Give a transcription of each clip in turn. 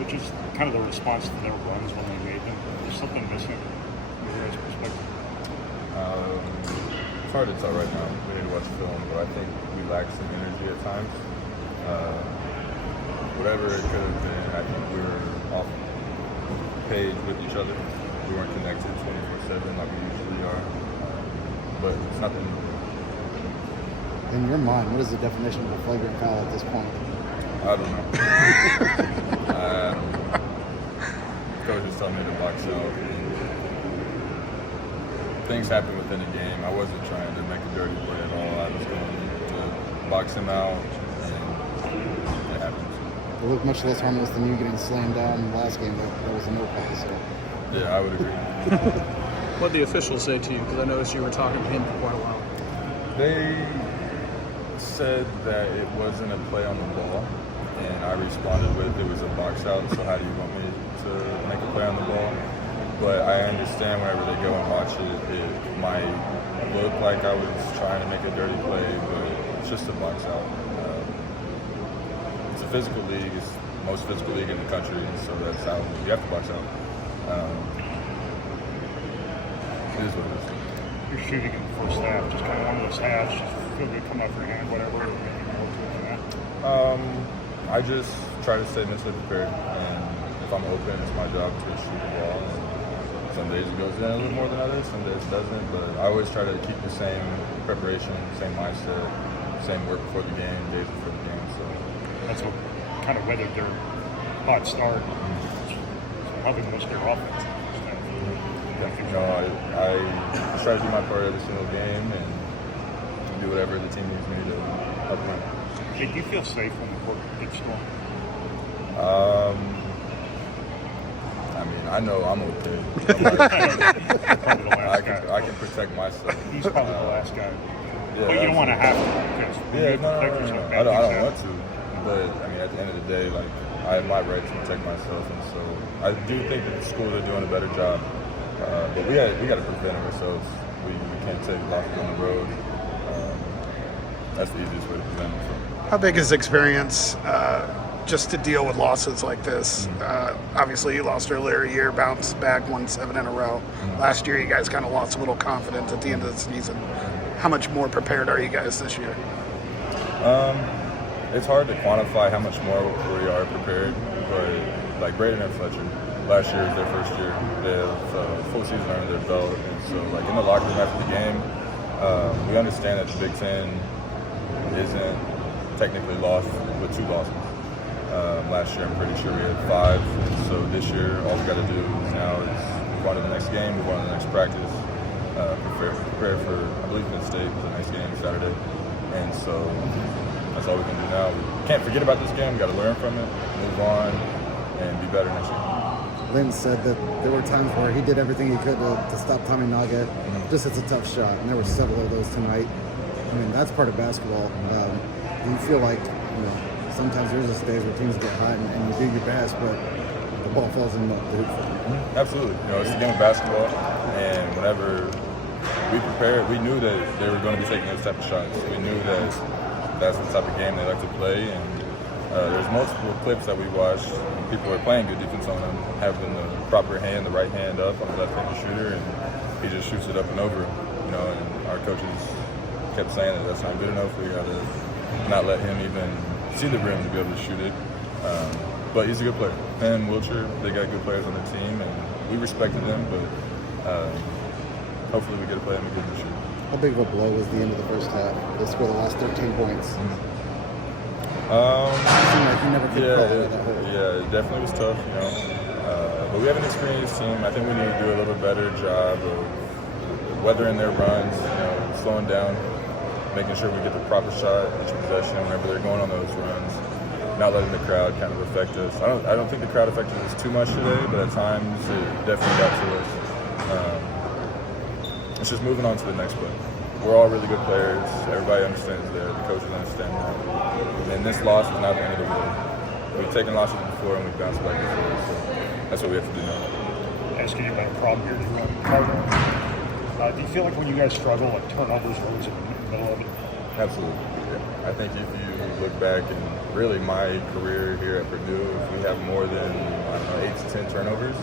which is kind of the response to their runs when they made them. There's something missing from your guys' perspective. It's hard to tell right now. We need to watch film, but I think we lack some energy at times. Whatever it could have been, I think we were off page with each other. We weren't connected 24/7 like we usually are. But it's nothing. In your mind, what is the definition of a flagrant foul at this point? I don't know. Coach just told me to box out. Things happen within a game. I wasn't trying to make a dirty play at all. I was going to box him out, and it happens. It looked much less harmless than you getting slammed down in the last game. That was a no call. So. Yeah, I would agree. What did the officials say to you? Because I noticed you were talking to him for quite a while. They said that it wasn't a play on the ball, and I responded with it was a box out, so how do you want me to make a play on the ball? But I understand whenever they go and watch it, it might look like I was trying to make a dirty play, but it's just a box out. It's a physical league, it's the most physical league in the country, so that's how you have to box out. It is what it is. You're shooting in the first half, just kind of one of those halves, just feel good, come off your hand, whatever, or maybe more to it than that? I just try to stay mentally prepared, and if I'm open, it's my job to shoot the ball. And some days it goes in a little more than others, some days it doesn't, but I always try to keep the same preparation, same mindset, same work before the game, days before the game. So that's what kind of weathered their hot start. Probably most of their offense. I try to do my part every single game and do whatever the team needs me to help win. Did you feel safe when the court gets stormed? I mean, I know I'm okay. Probably the last guy. I can protect myself. He's probably the last guy. Yeah, but you don't want to have to because I don't want to. But I mean, at the end of the day, like I have my right to protect myself, and so I do think that the schools are doing a better job. But we got to prevent ourselves. We can't take losses on the road. That's the easiest way to prevent them. How big is experience just to deal with losses like this? Obviously, you lost earlier a year, bounced back, won 7 in a row. Last year, you guys kind of lost a little confidence at the end of the season. How much more prepared are you guys this year? It's hard to quantify how much more we are prepared, but like Braden and Fletcher, last year was their first year. They have a full season under their belt, and so like in the locker room after the game, we understand that the Big Ten isn't technically lost with 2 losses. Last year, I'm pretty sure we had 5, and so this year, all we got to do now is move on to the next game, move on to the next practice, prepare for, I believe, Mid-State is the next game Saturday, and so that's all we can do now. We can't forget about this game. We got to learn from it, move on, and be better next year. Lynn said that there were times where he did everything he could to stop Tommy Nugget. Just it's a tough shot, and there were several of those tonight. I mean, that's part of basketball. Do you feel like sometimes there's just days where teams get hot and you do your best, but the ball falls in the hoop for you? Absolutely. It's a game of basketball, and whenever we prepared, we knew that they were going to be taking those type of shots. We knew that that's the type of game they like to play, and there's multiple clips that we watched. People are playing good defense on them, having the proper hand, the right hand up on the left-handed shooter, and he just shoots it up and over. And our coaches kept saying that that's not good enough. We got to not let him even see the rim to be able to shoot it. But he's a good player. And Wiltshire, they got good players on their team, and we respected them. But hopefully we get to play them again this year. How big of a blow was the end of the first half? They scored the last 13 points. It seemed like you never could it definitely was tough, but we have an experienced team. I think we need to do a little better job of weathering their runs, slowing down, making sure we get the proper shot each possession whenever they're going on those runs, not letting the crowd kind of affect us. I don't think the crowd affected us too much today, but at times it definitely got to us. It's just moving on to the next play. We're all really good players. Everybody understands that. The coaches understand that. And this loss is not the end of the world. We've taken losses before and we've bounced back before. So that's what we have to do now. Asking you about a problem here to run. Do you feel like when you guys struggle, like turnovers always in the middle of it? Absolutely. Yeah. I think if you look back and really my career here at Purdue, if we have more than, I don't know, 8 to 10 turnovers,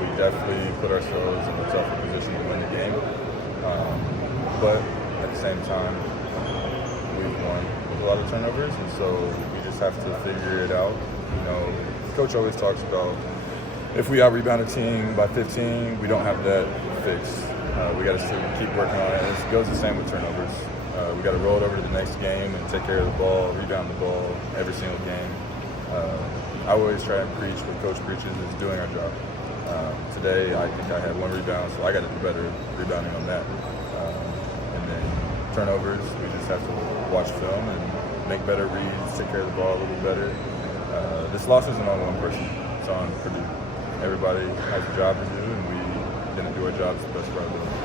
we definitely put ourselves in a tougher position to win the game. But at the same time, we've won with a lot of turnovers, and so we just have to figure it out. You know, Coach always talks about if we out-rebound a team by 15, we don't have that fixed. We got to keep working on it. It goes the same with turnovers. We got to roll it over to the next game and take care of the ball, rebound the ball every single game. I always try and preach what Coach preaches is doing our job. Today, I think I had 1 rebound, so I got to do better rebounding on that. And then turnovers, we just have to watch film and make better reads, take care of the ball a little better. This loss isn't on one person; it's on Purdue. Everybody has a job to do, and we didn't do our jobs the best of our ability.